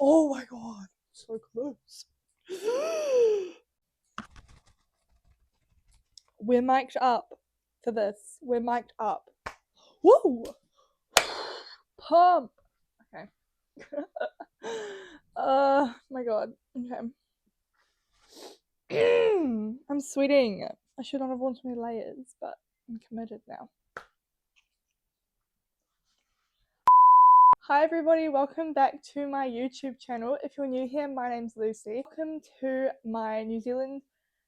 Oh my god, so close. We're mic'd up for this. We're mic'd up. Woo! Pump. Okay. My god. Okay. I'm sweating. I should not have worn so many layers, but I'm committed now. Hi everybody, welcome back to my YouTube channel. If you're new here, my name's Lucy. Welcome to my New Zealand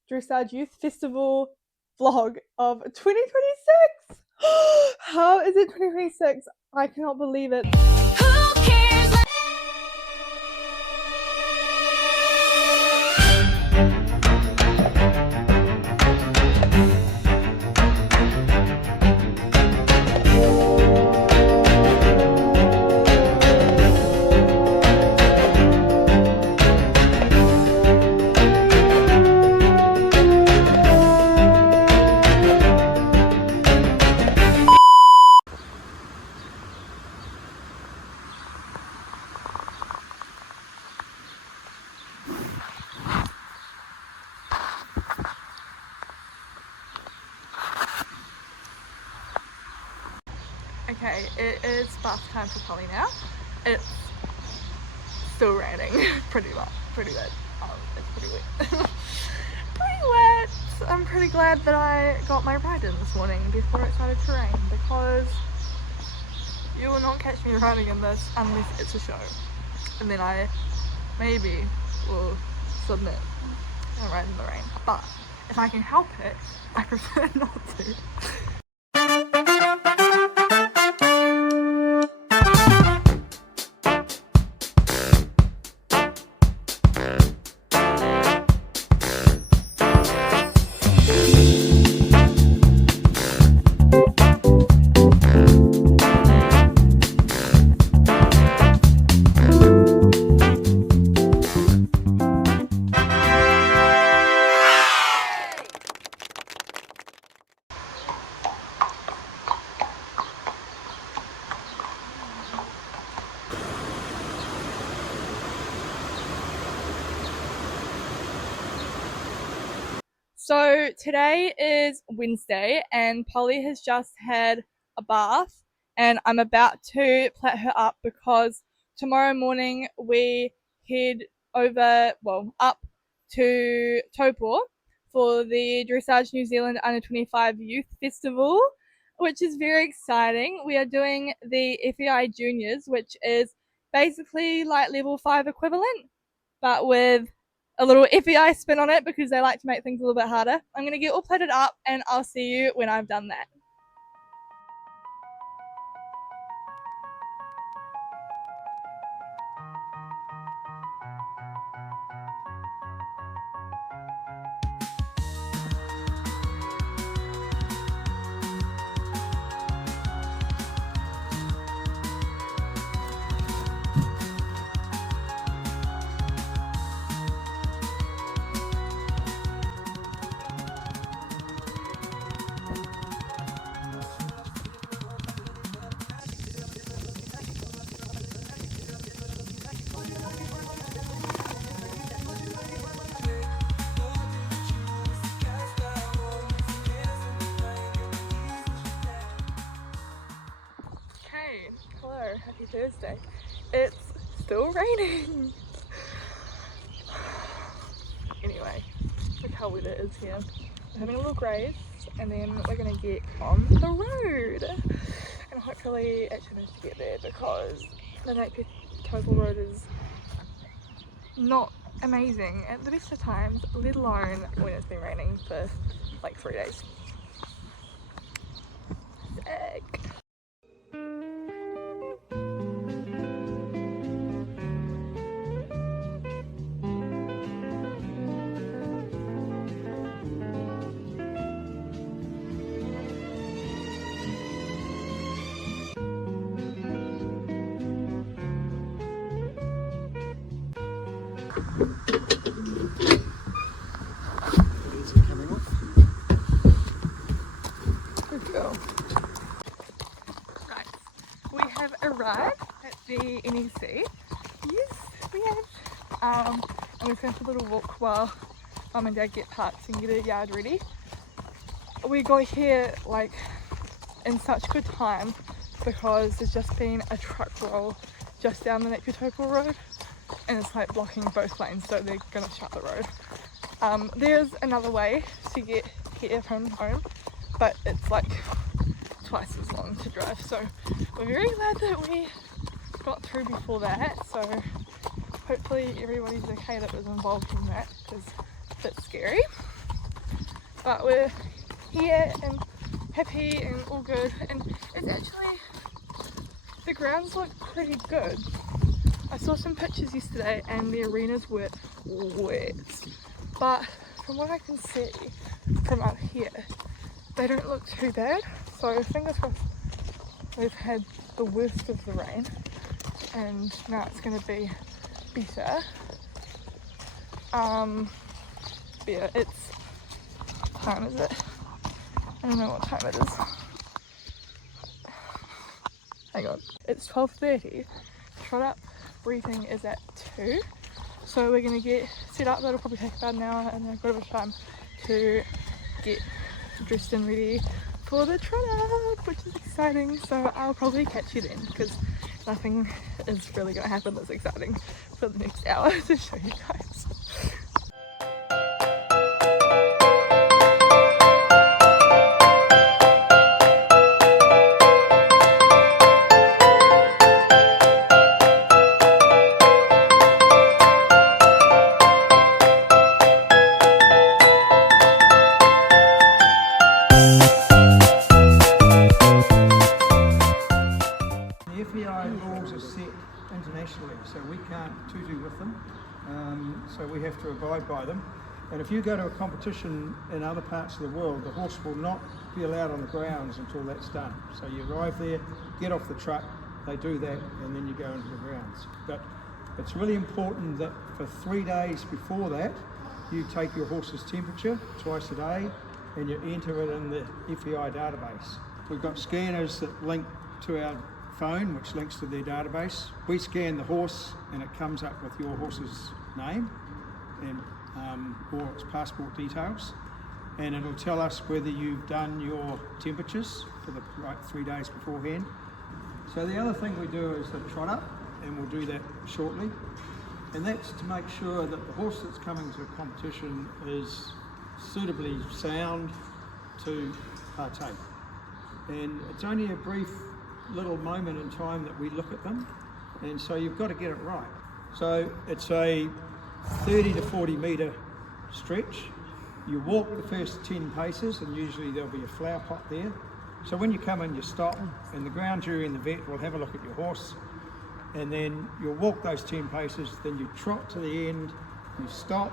Dressage Youth Festival vlog of 2026. How is it 2026? I cannot believe it. Who cares? Okay, it is bath time for Polly now. It's still raining, pretty bad. It's pretty wet. Pretty wet. I'm pretty glad that I got my ride in this morning before it started to rain, because you will not catch me riding in this unless it's a show. And then I maybe will submit and ride in the rain. But if I can help it, I prefer not to. So today is Wednesday and Polly has just had a bath and I'm about to plait her up because tomorrow morning we head up to Taupo for the Dressage New Zealand Under 25 Youth Festival, which is very exciting. We are doing the FEI Juniors, which is basically like level 5 equivalent, but with a little FEI spin on it because they like to make things a little bit harder. I'm going to get all plaited up and I'll see you when I've done that. Hello, happy Thursday. It's still raining. Anyway, look how wet it is here. We're having a little graze and then we're going to get on the road. And hopefully actually manage to get there because the Taupo road is not amazing at the best of times, let alone when it's been raining for like 3 days. Sick. Good girl. Right, we have arrived at the NEC. Yes, we have. And we're going for a little walk while Mum and Dad get parked and get a yard ready. We got here like in such good time because there's just been a truck roll just down the Taupo road and it's like blocking both lanes, so they're gonna shut the road. There's another way to get here from home, but it's like twice as long to drive, so we're very glad that we got through before that. So hopefully everybody's okay that was involved in that, because it's a bit scary, but we're here and happy and all good. And it's actually, the grounds look pretty good. I saw some pictures yesterday and the arenas were wet, but from what I can see from up here, they don't look too bad. So fingers crossed we've had the worst of the rain and now it's going to be better. Yeah, it's, what time is it? I don't know what time it is. Hang on. It's 12:30. Trot up briefing is at 2. So we're going to get set up. That'll probably take about an hour and then a bit of a time to get dressed and ready for the trot up, which is exciting. So I'll probably catch you then because nothing is really going to happen that's exciting for the next hour to show you guys. Internationally, so we can't tutu with them, so we have to abide by them. And if you go to a competition in other parts of the world, the horse will not be allowed on the grounds until that's done. So you arrive there, get off the truck, they do that, and then you go into the grounds. But it's really important that for 3 days before that, you take your horse's temperature twice a day and you enter it in the FEI database. We've got scanners that link to our phone, which links to their database. We scan the horse and it comes up with your horse's name and or its passport details, and it'll tell us whether you've done your temperatures for the right 3 days beforehand. So the other thing we do is the trot up, and we'll do that shortly, and that's to make sure that the horse that's coming to a competition is suitably sound to partake. And it's only a brief little moment in time that we look at them, and so you've got to get it right. So it's a 30 to 40 metre stretch. You walk the first 10 paces and usually there'll be a flower pot there. So when you come in, you stop, and the ground jury and the vet will have a look at your horse, and then you'll walk those 10 paces, then you trot to the end, you stop,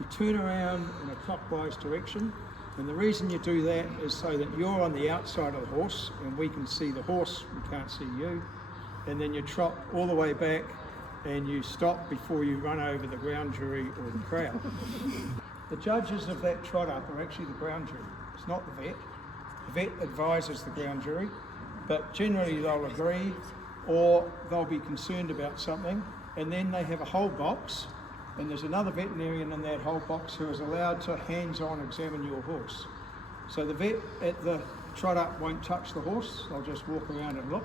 you turn around in a clockwise direction. And the reason you do that is so that you're on the outside of the horse and we can see the horse, we can't see you. And then you trot all the way back and you stop before you run over the ground jury or the crowd. The judges of that trot up are actually the ground jury, it's not the vet. The vet advises the ground jury, but generally they'll agree or they'll be concerned about something, and then they have a whole box. And there's another veterinarian in that whole box who is allowed to hands-on examine your horse. So the vet at the trot up won't touch the horse, they'll just walk around and look.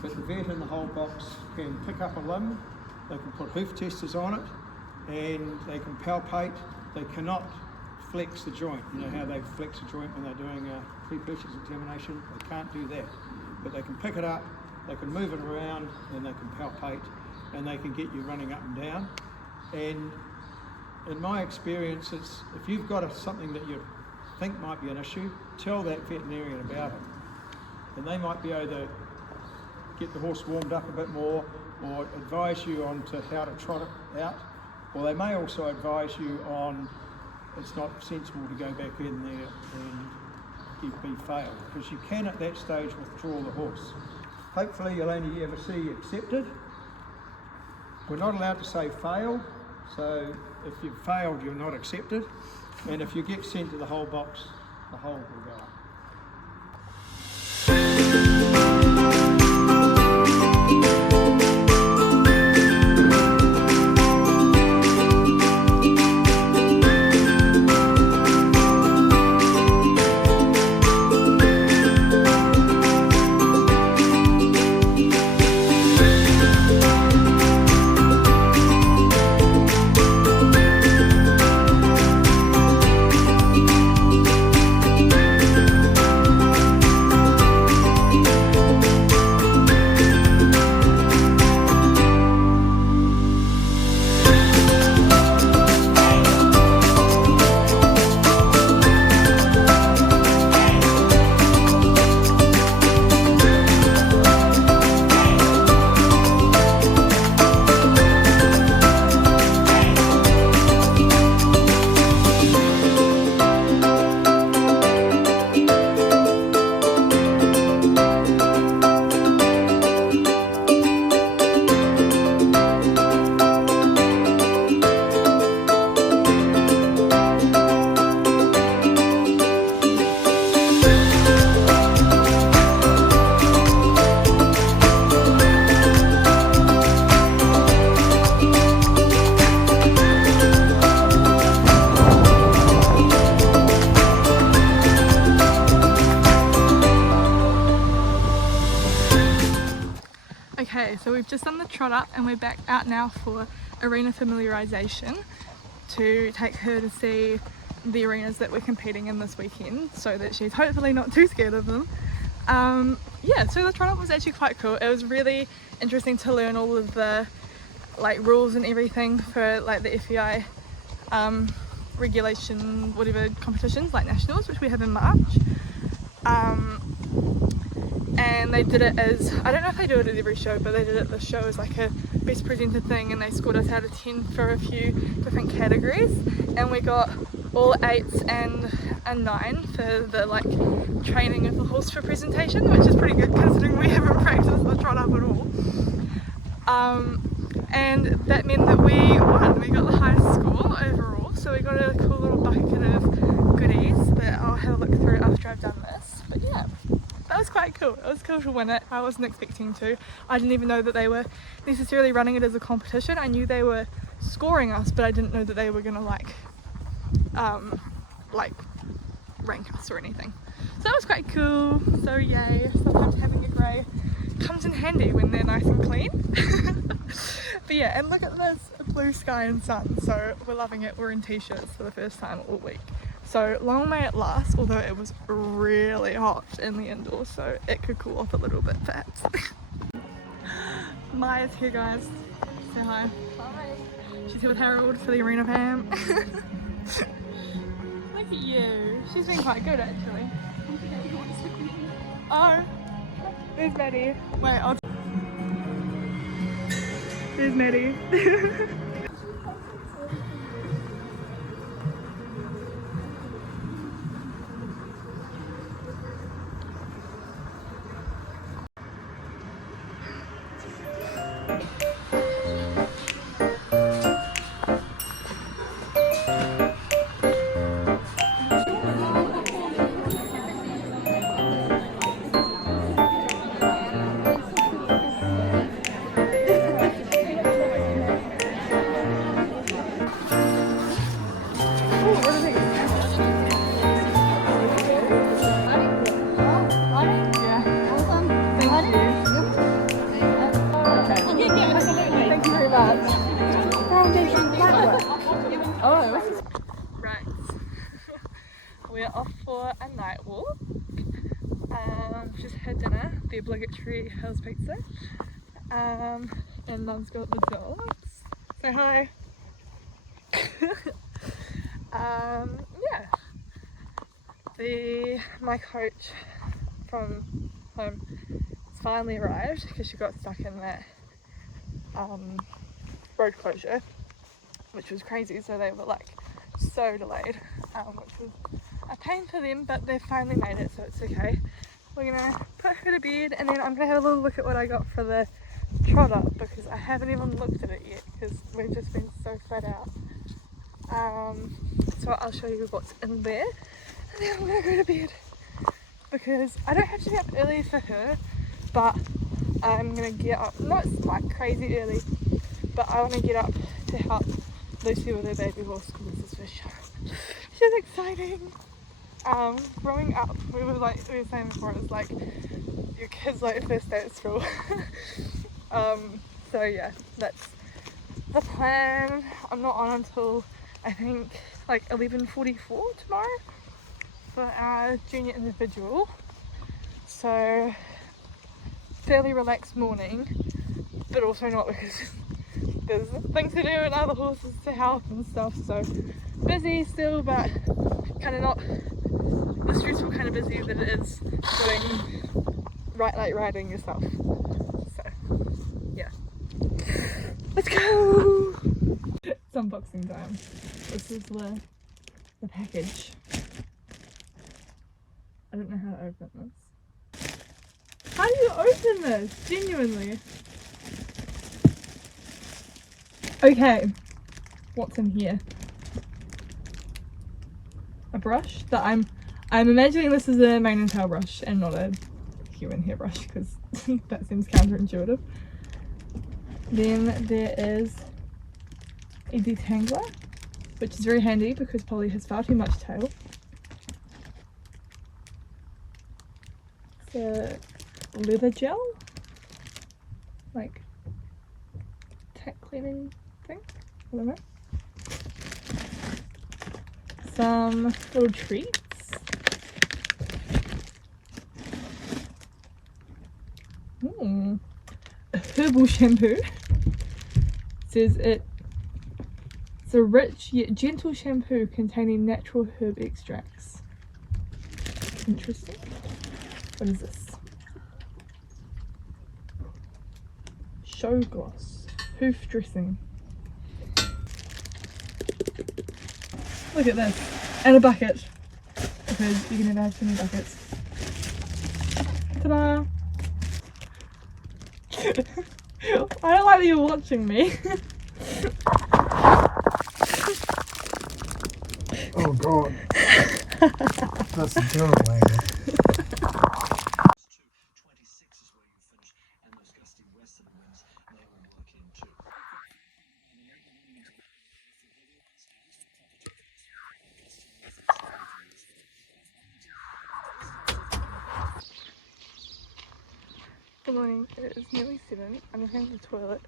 But the vet in the whole box can pick up a limb, they can put hoof testers on it, and they can palpate. They cannot flex the joint. You know how they flex a joint when they're doing a pre-purchase examination? They can't do that. But they can pick it up, they can move it around, and they can palpate, and they can get you running up and down. And in my experience, it's, if you've got something that you think might be an issue, tell that veterinarian about it. And they might be able to get the horse warmed up a bit more, or advise you on to how to trot it out. Or they may also advise you on it's not sensible to go back in there and be failed, because you can at that stage withdraw the horse. Hopefully you'll only ever see accepted. We're not allowed to say fail. So if you've failed, you're not accepted. And if you get sent to the whole box, the whole will go up. Okay, so we've just done the trot up and we're back out now for arena familiarisation to take her to see the arenas that we're competing in this weekend so that she's hopefully not too scared of them. Yeah, so the trot up was actually quite cool. It was really interesting to learn all of the like rules and everything for like the FEI regulation whatever competitions like nationals, which we have in March. And they did it as, I don't know if they do it at every show, but they did it this show as like a best presenter thing, and they scored us out of 10 for a few different categories, and we got all 8s and a 9 for the like training of the horse for presentation, which is pretty good considering we haven't practiced the trot up at all. And that meant that we won. We got the highest score overall, so we got a cool little bucket of goodies that I'll have a look through after I've done this. But yeah, that was quite cool. It was cool to win it. I wasn't expecting to. I didn't even know that they were necessarily running it as a competition. I knew they were scoring us, but I didn't know that they were gonna like rank us or anything. So that was quite cool. So yay, sometimes having a grey comes in handy when they're nice and clean. But yeah, and look at this blue sky and sun, so we're loving it. We're in t-shirts for the first time all week. So long may it last, although it was really hot in the indoors, so it could cool off a little bit perhaps. Maya's here, guys. Say hi. Hi. She's here with Harold for the arena fam. Look at you. She's been quite good actually. Oh, there's Maddie. Wait, I'll... There's Maddie. Right, we're off for a night walk. Just had dinner, the obligatory Hell's Pizza, and Mum's got the dogs. Say hi. Yeah, my coach from home has finally arrived because she got stuck in that road closure, which was crazy, so they were like so delayed, which was a pain for them, but they've finally made it, so it's okay. We're gonna put her to bed and then I'm gonna have a little look at what I got for the trot up, because I haven't even looked at it yet because we've just been so flat out. So I'll show you what's in there and then I'm gonna go to bed, because I don't have to be up early for her, but I'm gonna get up, not like crazy early, but I want to get up to help Lucy with her baby horse because this is for sure. She's exciting. Growing up, we were saying before, it was like your kids like first day at school. So yeah, that's the plan. I'm not on until I think like 11:44 tomorrow for our junior individual. So fairly relaxed morning, but also not, because there's things to do and other horses to help and stuff, so busy still, but kind of not the stressful kind of busy that it is doing riding yourself. So yeah, let's go. It's unboxing time. This is the package. I don't know how to open this. How do you open this? Genuinely. Okay, what's in here? A brush that I'm imagining this is a mane and tail brush and not a human hair brush, because that seems counterintuitive. Then there is a detangler, which is very handy because Polly has far too much tail. It's a leather gel. like tack cleaning thing. I don't know. Some little treats. A herbal shampoo. It says it's a rich yet gentle shampoo containing natural herb extracts. Interesting. What is this? Show gloss. Hoof dressing. Look at this. And a bucket. Because you can never have too many buckets. Ta-da! I don't like that you're watching me. Oh god. That's a terrible angle. Good morning, it is nearly 7. I'm going to the toilet.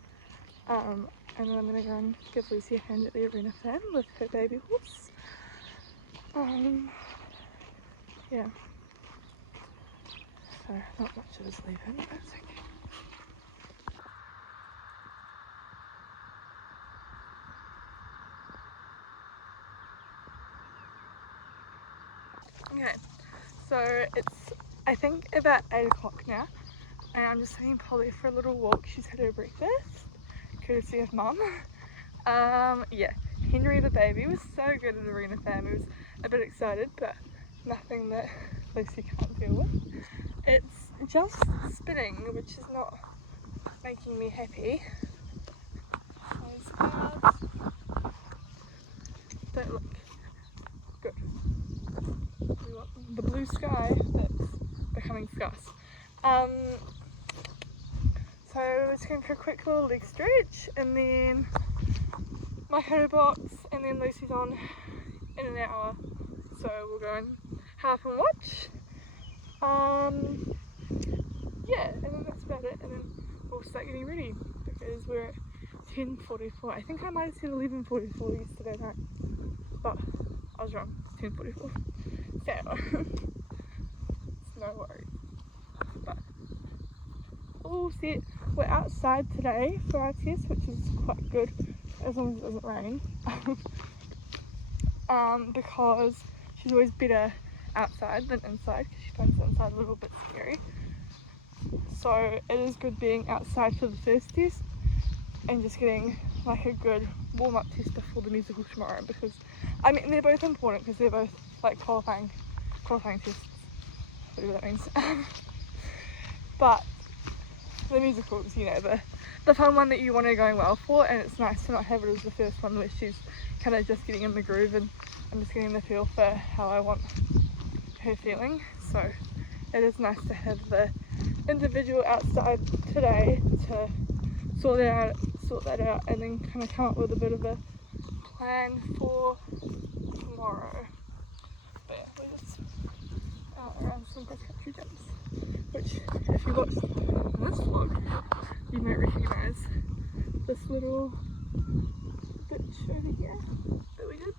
And then I'm going to go and give Lucy a hand at the arena fan with her baby horse. Yeah. So, not much of a sleep in, but it's okay. Okay, so it's, I think, about 8 o'clock now. And I'm just taking Polly for a little walk. She's had her breakfast, courtesy of Mum. Yeah, Henry the baby was so good at arena fan. He was a bit excited, but nothing that Lucy can't deal with. It's just spinning, which is not making me happy. Those clouds don't look good. We want the blue sky that's becoming scarce. So we're just going for a quick little leg stretch, and then my Kodo box, and then Lucy's on in an hour, so we'll go and half and watch. Yeah, and then that's about it, and then we'll start getting ready because we're at 10:44. I think I might have said 11:44 yesterday night, but I was wrong. It's 10:44. So it's no worries. But all set. We're outside today for our test, which is quite good as long as it doesn't rain. Because she's always better outside than inside because she finds the inside a little bit scary. So it is good being outside for the first test and just getting like a good warm-up test before the musical tomorrow, because I mean they're both important because they're both like qualifying tests, whatever that means. But the musicals, you know, the fun one that you want her going well for, and it's nice to not have it as the first one where she's kind of just getting in the groove and I'm just getting the feel for how I want her feeling. So it is nice to have the individual outside today to sort that out and then kind of come up with a bit of a plan for tomorrow. But yeah, we're just out around some cross country jumps, which if you watched this vlog you might recognise this little ditch over here that we did.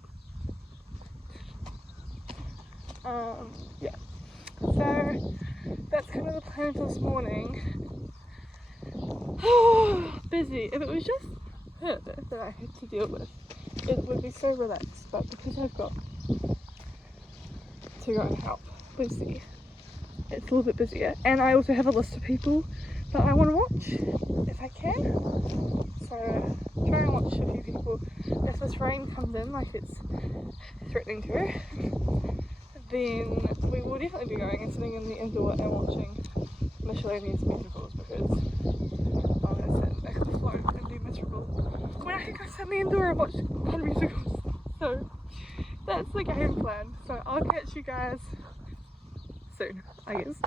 Yeah, so that's kind of the plan for this morning. Busy. If it was just her that I had to deal with, it would be so relaxed, but because I've got to go and help Lucy, it's a little bit busier, and I also have a list of people that I want to watch if I can, so try and watch a few people. If this rain comes in like it's threatening to, then we will definitely be going and sitting in the indoor and watching miscellaneous musicals, because I'm going to sit back on the float and be miserable when I can go sit in the indoor and watch fun musicals. So that's the game plan, so I'll catch you guys soon, I guess.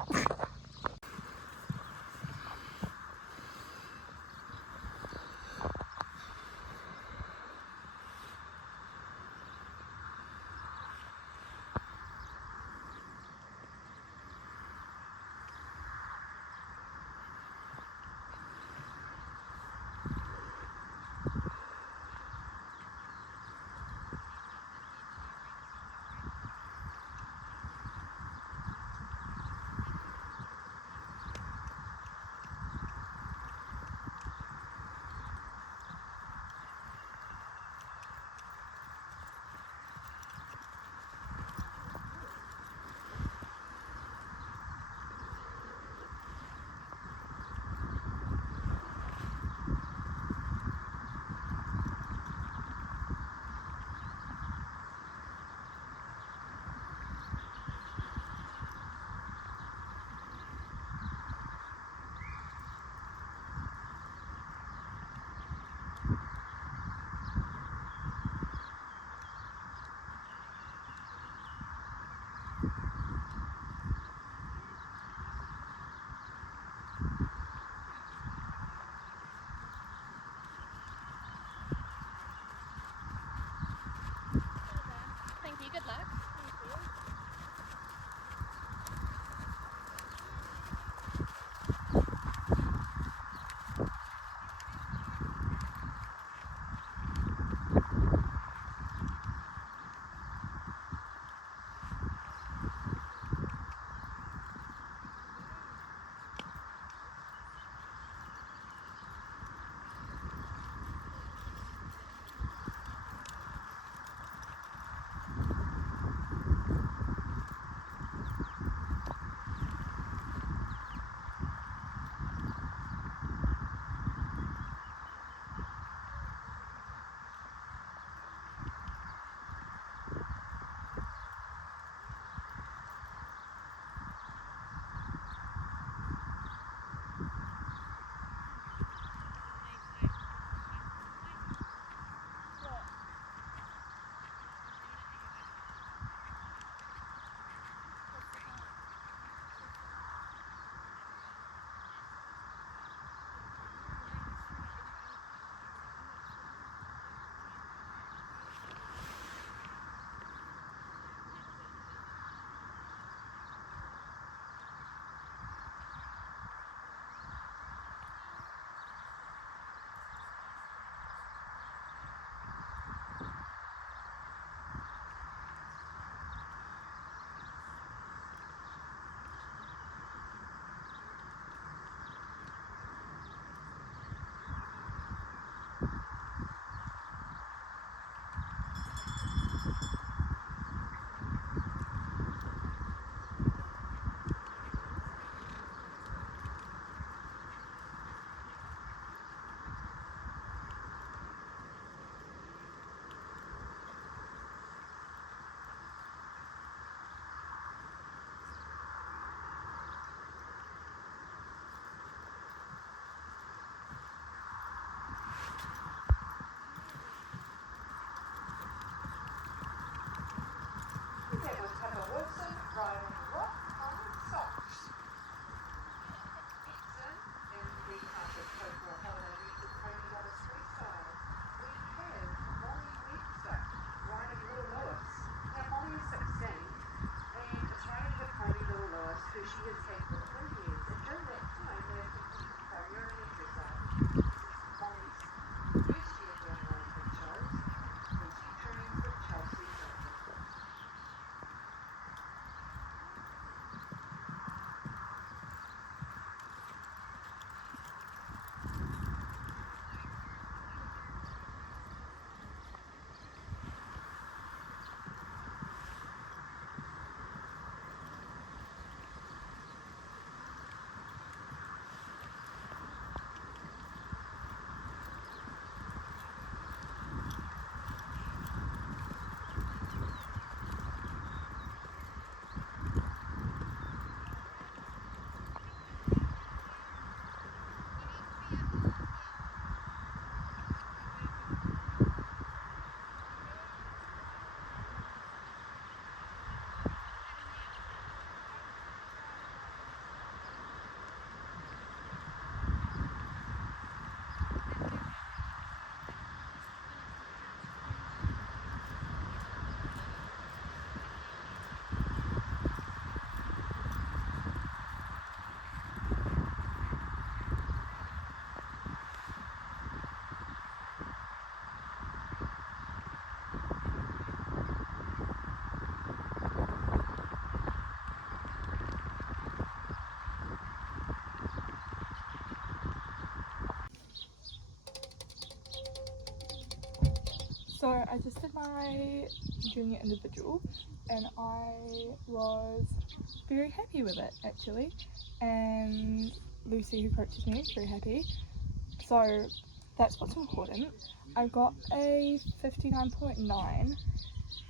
good luck. So I just did my junior individual and I was very happy with it actually, and Lucy, who coaches me, is very happy. So that's what's important. I got a 59.9,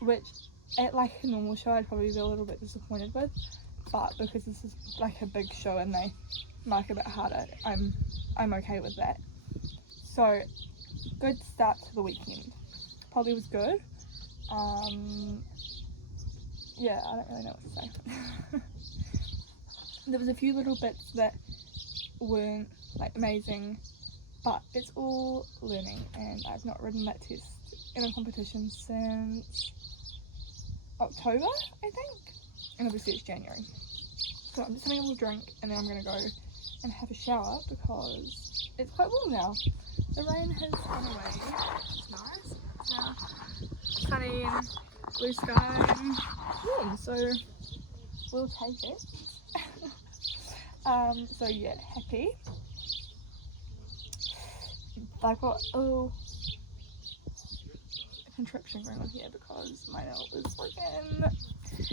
which at like a normal show I'd probably be a little bit disappointed with, but because this is like a big show and they mark a bit harder, I'm okay with that. So good start to the weekend. Polly was good. Yeah, I don't really know what to say. There was a few little bits that weren't like amazing, but it's all learning, and I've not ridden that test in a competition since October, I think, and obviously it's January. So I'm just having a little drink and then I'm gonna go and have a shower because it's quite warm now. The rain has gone away. It's nice. It's now sunny and blue sky and warm, so we'll take it. So yeah, happy. I've got a little contraption going on here because my nail is broken.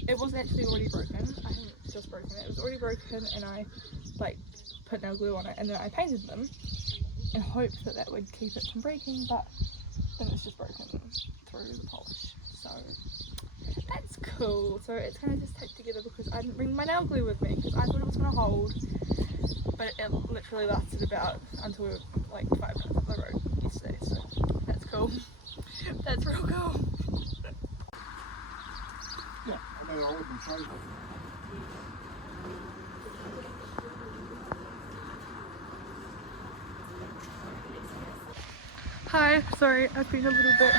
It was actually already broken. I haven't just broken it. It was already broken and I like put nail glue on it and then I painted them in hopes that that would keep it from breaking, but then it's just broken through the polish. So that's cool. So it's gonna just tape together because I didn't bring my nail glue with me because I thought it was gonna hold, but it literally lasted about until we were like 5 minutes up the road yesterday. So that's cool. That's real cool. Yeah, I know I wouldn't show you. Hi, sorry, I've been a little bit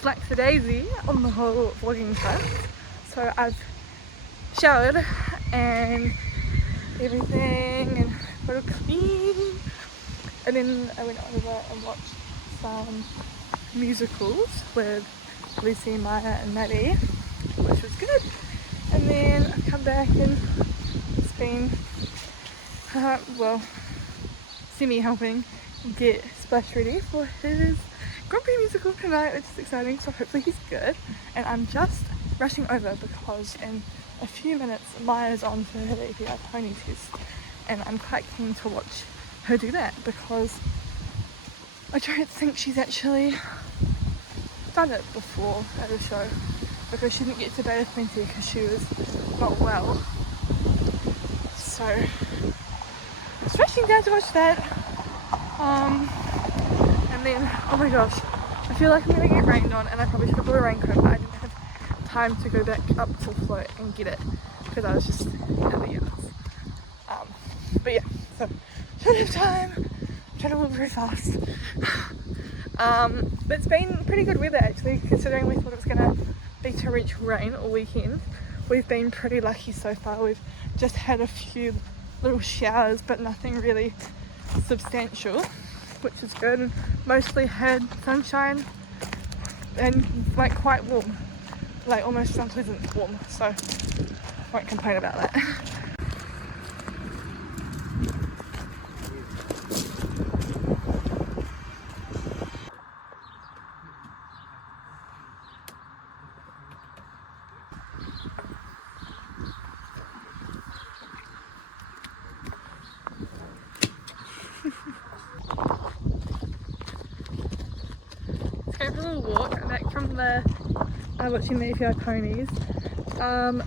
slack-a-daisy on the whole vlogging front. So I've showered and everything and got it clean, and then I went over and watched some musicals with Lucy, Maya and Maddie, which was good. And then I've come back and it's been well, semi-helping get Splash ready for his Grand Prix musical tonight, which is exciting, so hopefully he's good. And I'm just rushing over because in a few minutes Maya's on for her API pony test and I'm quite keen to watch her do that because I don't think she's actually done it before at a show because she didn't get to Beta Plenty because she was not well. So just rushing down to watch that. And then, oh my gosh, I feel like I'm gonna get rained on and I probably should have brought a raincoat, but I didn't have time to go back up to the float and get it because I was just at the yards. But yeah, so don't have time. I'm trying to move very fast. But it's been pretty good weather actually, considering we thought it was gonna be torrential rain all weekend. We've been pretty lucky so far. We've just had a few little showers, but nothing really substantial, which is good, and mostly had sunshine and like quite warm, like almost unpleasant warm, so won't complain about that. Going for a little walk back from the watching the API ponies.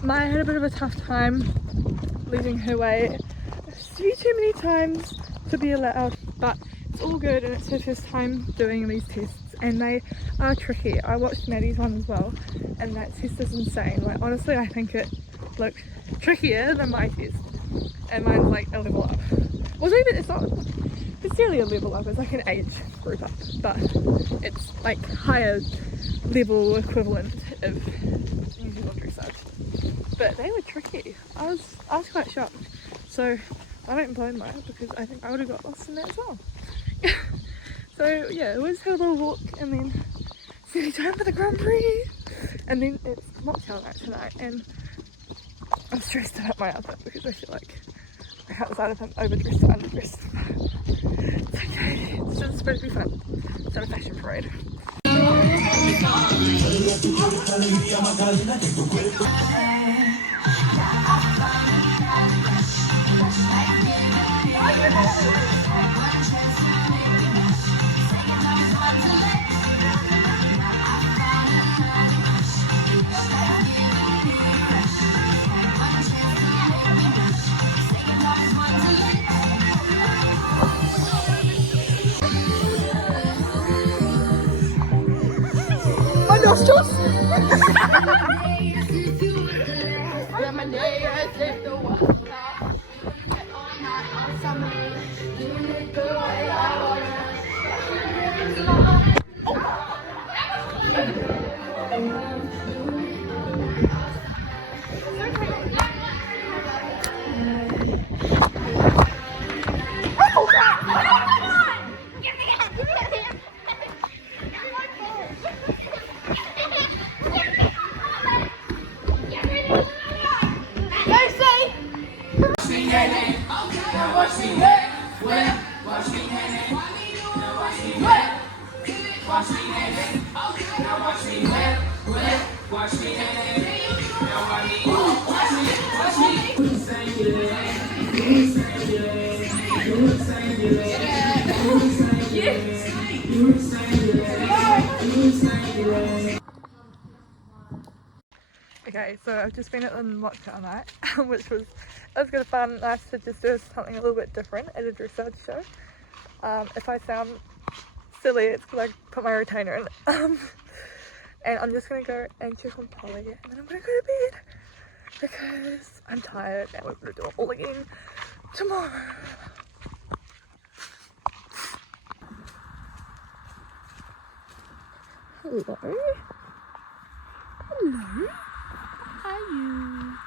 Maya had a bit of a tough time losing her weight a few too many times to be allowed, but it's all good and it's her first time doing these tests and they are tricky. I watched Maddie's one as well and that test is insane. Like honestly I think it looked trickier than my test and mine's like a level up. Well even it's not necessarily a level up, it's like an age group up, but it's like higher level equivalent of New Zealand dressage. But they were tricky. I was quite shocked. So I don't blame Maya because I think I would have got lost in that as well. So yeah, it was her little walk and then it's nearly time for the Grand Prix. And then it's mocktail night tonight and I'm stressed about my outfit because I feel like I can't decide if I'm overdressed or underdressed. It's okay, it's just supposed to be fun. It's not a fashion parade. My nostrils! Now watch me whip, whip, watch me hang. Now watch me whip, watch me hang. Now watch me whip, whip, watch me hang. Now watch me, watch me, watch me. Okay, so I've just been at the mocktail night, which was good fun. Nice to just do something a little bit different at a dressage show. If I sound silly, it's because I put my retainer in. And I'm just gonna go and check on Polly, and then I'm gonna go to bed because I'm tired, and we're gonna do it all again tomorrow. Hello. Hello. How are you?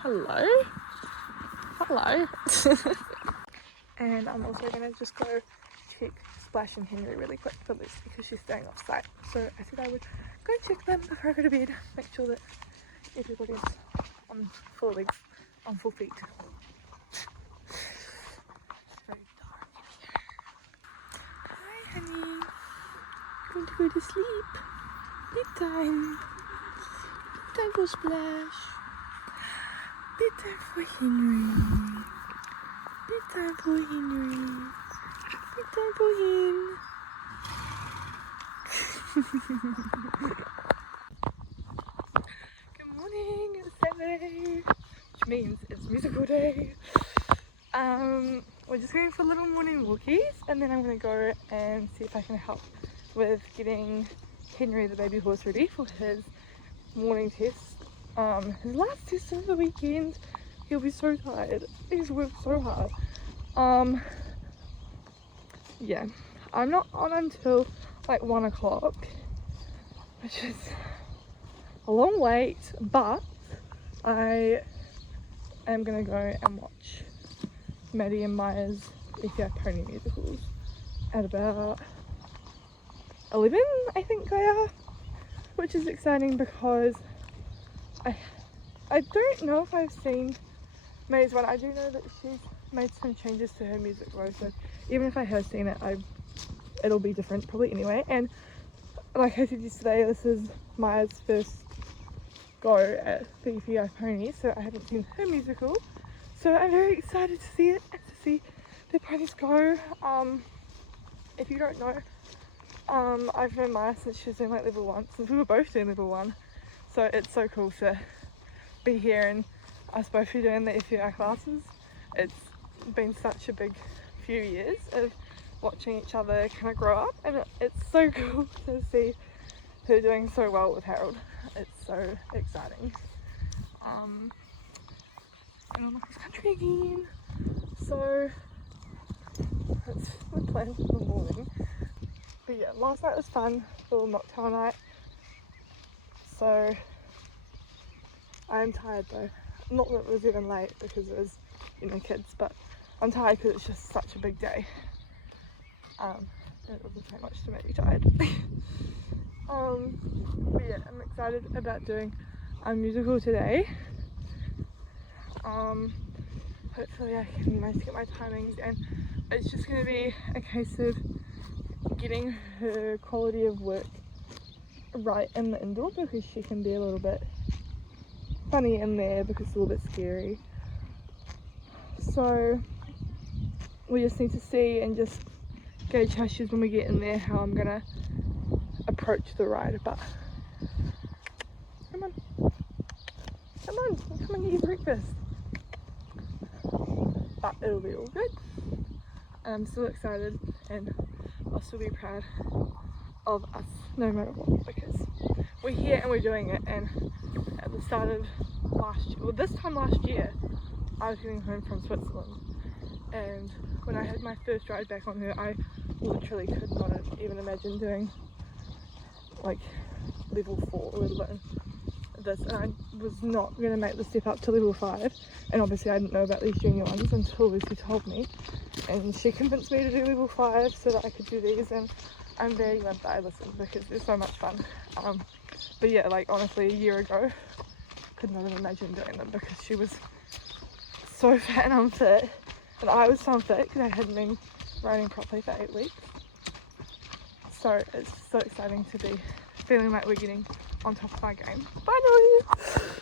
Hello. Hello. And I'm also gonna just go check Splash and Henry really quick for this because she's staying off site. So I said I would go check them before I go to bed, make sure that everybody's on full legs, on full feet. It's very dark in here. Hi honey. Going to go to sleep. Bedtime. Bedtime for Splash. Bedtime for Henry. Bedtime for Henry. Bedtime for him. Good morning, it's Saturday, which means it's musical day. We're just going for little morning walkies, and then I'm going to go and see if I can help with getting Henry, the baby horse, ready for his morning test. His last test of the weekend. He'll be so tired. He's worked so hard. Yeah, I'm not on until like 1 o'clock, which is a long wait, but I am gonna go and watch Maddie and Maya's EPI pony musicals at about 11, I think they are, which is exciting because I don't know if I've seen May's one. I do know that she's made some changes to her music though, so even if I have seen it, it'll be different probably anyway. And like I said yesterday, this is Maya's first go at the EPI pony, so I haven't seen her musical, so I'm very excited to see it and to see the ponies go. If you don't know, I've known Maya since she was in like level 1, since we were both doing level 1, so it's so cool to be here and us both be doing the FEI classes. It's been such a big few years of watching each other kind of grow up, and it's so cool to see her doing so well with Harold. It's so exciting. And I'm across country again, so that's the plan for the morning. But yeah, last night was fun, little mocktail night, so I'm tired though. Not that it was even late because it was, you know, kids, but I'm tired because it's just such a big day. It doesn't take much to make me tired. But yeah, I'm excited about doing a musical today. Hopefully I can manage to get my timings, and it's just going to be a case of getting her quality of work right in the indoor, because she can be a little bit funny in there because it's a little bit scary. So we just need to see and just gauge how she is when we get in there, how I'm gonna approach the ride. But come on, come and get your breakfast. But it'll be all good. I'm still excited, and I'll still be proud of us no matter what, because we're here and we're doing it. And at the start of last year, well, this time last year, I was getting home from Switzerland, and when I had my first ride back on her, I literally could not even imagine doing like level 4, let alone this, and I was not going to make the step up to level 5, and obviously I didn't know about these junior ones until Lucy told me, and she convinced me to do level 5 so that I could do these, and I'm very glad that I listened because it's so much fun. But yeah, like honestly, a year ago could not have imagined doing them because she was so fat and unfit, and I was so unfit because I hadn't been riding properly for 8 weeks. So it's so exciting to be feeling like we're getting on top of our game finally.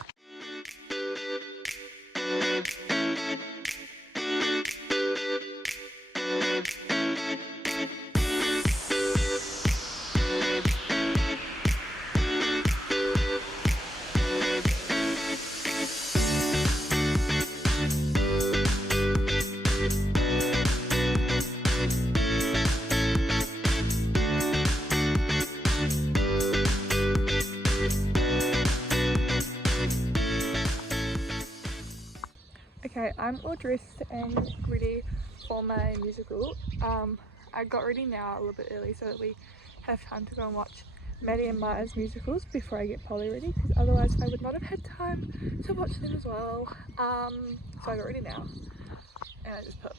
Okay, I'm all dressed and ready for my musical. I got ready now a little bit early so that we have time to go and watch Maddie and Maya's musicals before I get Polly ready, because otherwise I would not have had time to watch them as well. So I got ready now, and I just put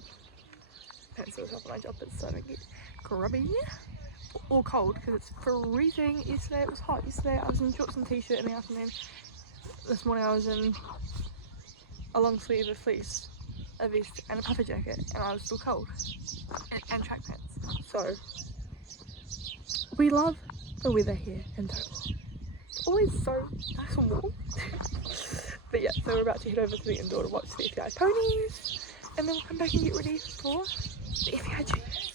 pants on the top of my jumpers so I don't get grubby or cold because it's freezing. Yesterday it was hot. Yesterday I was in shorts and t-shirt in the afternoon. This morning I was in a long sleeve of fleece, a vest and a puffer jacket, and I was still cold, and track pants. So we love the weather here in Taupo. It's always so nice and warm. But yeah, so we're about to head over to the indoor to watch the FEI ponies, and then we'll come back and get ready for the FEI juniors.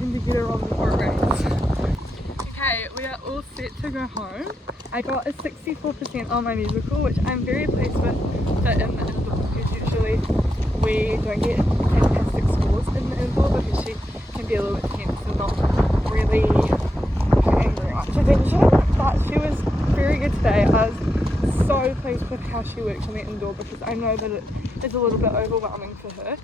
hoping to get her on before it rains. Okay, we are all set to go home. I got a 64% on my musical, which I'm very pleased with that in the indoor, because usually we don't get fantastic scores in the indoor because she can be a little bit tense and not really paying very much attention. But she was very good today. I was so pleased with how she worked on the indoor, because I know that it is a little bit overwhelming for her.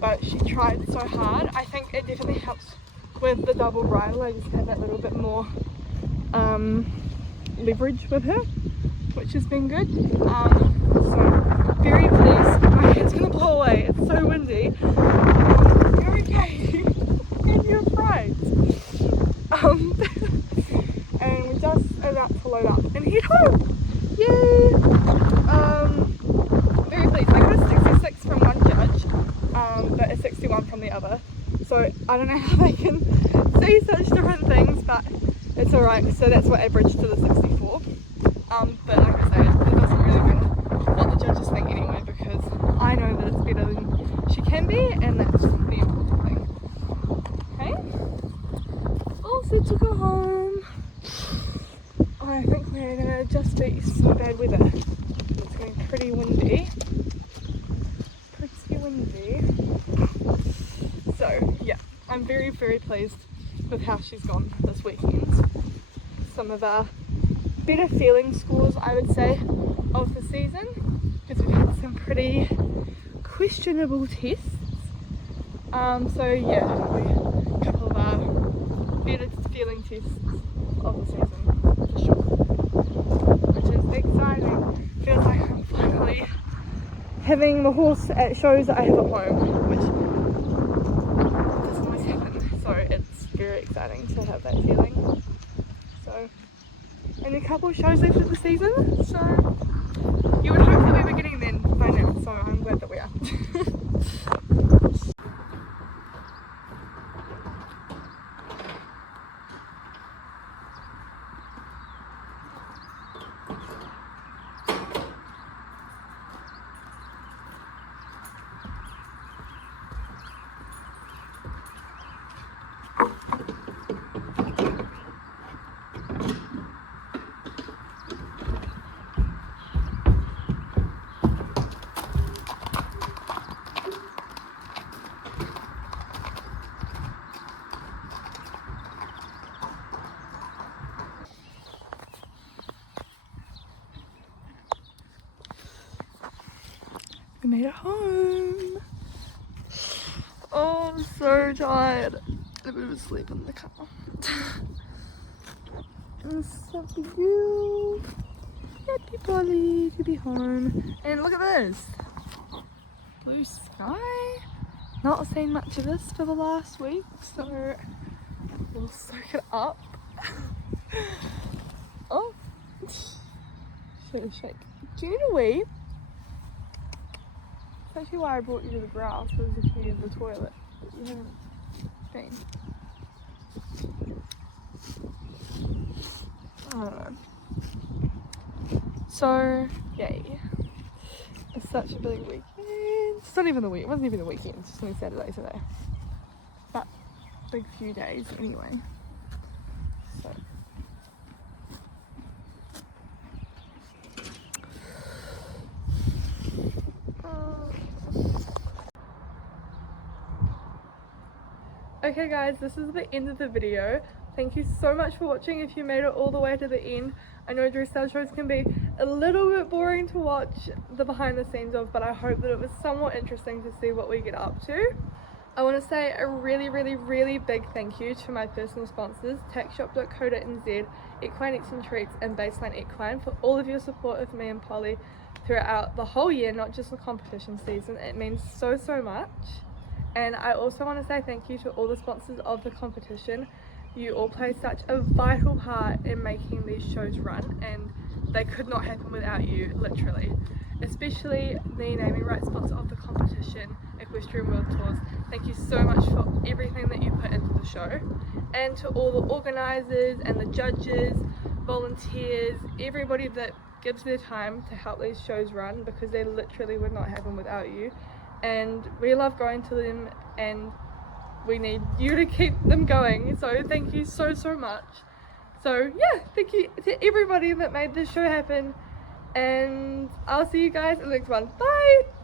But she tried so hard. I think it definitely helps with the double bridle. I just had that little bit more leverage with her, which has been good. So very pleased. My head's gonna blow away. It's so windy. You're okay. And you're fried. And we're just about to load up and head home. Yay! Very pleased. I got a 66 from one judge, but a 61 from the other. So I don't know how they can see such different things, but it's alright. So that's what averaged to the 64. But like I say, it doesn't really matter what the judges think anyway, because I know that it's better than she can be, and that's the important thing. Okay? All set to go home. I think we're gonna just beat some bad weather. It's getting pretty windy. Pretty windy. So yeah, I'm very pleased with how she's gone this weekend. Some of our better feeling scores, I would say, of the season, because we've had some pretty questionable tests. So yeah, a couple of our better feeling tests of the season for sure, which is exciting. Feels like I'm finally having the horse at shows that I have at home, which doesn't always happen. So it's very exciting to have that feeling. So, and a couple of shows left of the season, so you would hope that we were getting there by now, so I'm glad that we are. We made it home. Oh, I'm so tired. A bit of a sleep in the car. It's so cute. Happy Polly to be home. And look at this. Blue sky. Not seen much of this for the last week, so we'll soak it up. Oh. Shake. Do you need a wee? That's actually why I brought you to the grass, was if you needed the toilet, but you haven't been. I don't know. So, yay. It's such a big weekend. It's not even the week, it wasn't even the weekend, it's just only Saturday today. But, big few days anyway. So. Okay guys, this is the end of the video. Thank you so much for watching if you made it all the way to the end. I know dressage shows can be a little bit boring to watch the behind the scenes of, but I hope that it was somewhat interesting to see what we get up to. I want to say a really big thank you to my personal sponsors, tackshop.co.nz, Equine X and Treats and Baseline Equine, for all of your support of me and Polly throughout the whole year, not just the competition season. It means so much. And I also want to say thank you to all the sponsors of the competition. You all play such a vital part in making these shows run, and they could not happen without you, literally. Especially the naming rights sponsor of the competition, Equestrian World Tours. Thank you so much for everything that you put into the show. And to all the organisers and the judges, volunteers, everybody that gives their time to help these shows run, because they literally would not happen without you. And we love going to them, and we need you to keep them going. So thank you so much. So yeah, thank you to everybody that made this show happen, and I'll see you guys in the next one. Bye!